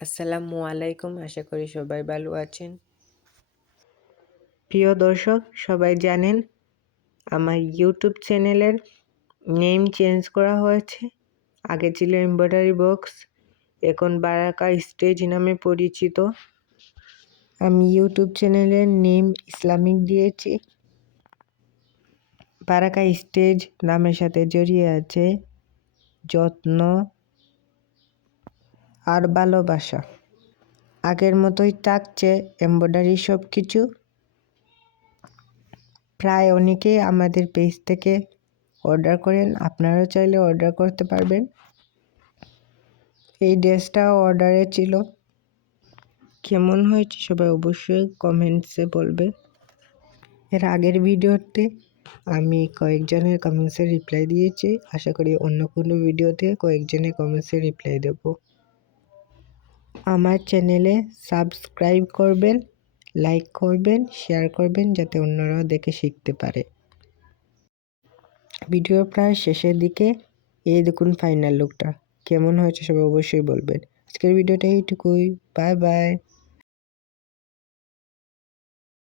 আসসালামু আলাইকুম, আশা করি সবাই ভালো আছেন। প্রিয় দর্শক, সবাই জানেন আমার ইউটিউব চ্যানেলের নেম চেঞ্জ করা হয়েছে। আগে ছিল এমব্রয়ডারি বক্স, এখন বারাকা স্টেজ নামে পরিচিত। আমি ইউটিউব চ্যানেলের নেম ইসলামিক দিয়েছি। বারাকা স্টেজ নামের সাথে জড়িয়ে আছে যত্ন আর ভালোবাসা। আগের মতোই থাকছে এমব্রয়ডারি সব কিছু। প্রায় অনেকেই আমাদের পেজ থেকে অর্ডার করেন, আপনারাও চাইলে অর্ডার করতে পারবেন। এই ড্রেসটাও অর্ডারে ছিল। কেমন হয়েছে সবাই অবশ্যই কমেন্টসে বলবে। এর আগের ভিডিওতে আমি কয়েকজনের কমেন্টসে রিপ্লাই দিয়েছি, আশা করি অন্য কোনো ভিডিওতে কয়েকজনের কমেন্টসে রিপ্লাই দেব। আমার চ্যানেলে সাবস্ক্রাইব করবেন, লাইক করবেন, শেয়ার করবেন, যাতে অন্যরাও দেখে শিখতে পারে। ভিডিও প্রায় শেষের দিকে। এই দেখুন ফাইনাল লুকটা। কেমন হয়েছে সবাই অবশ্যই বলবেন। আজকের ভিডিওটা এইটুকুই। Bye bye.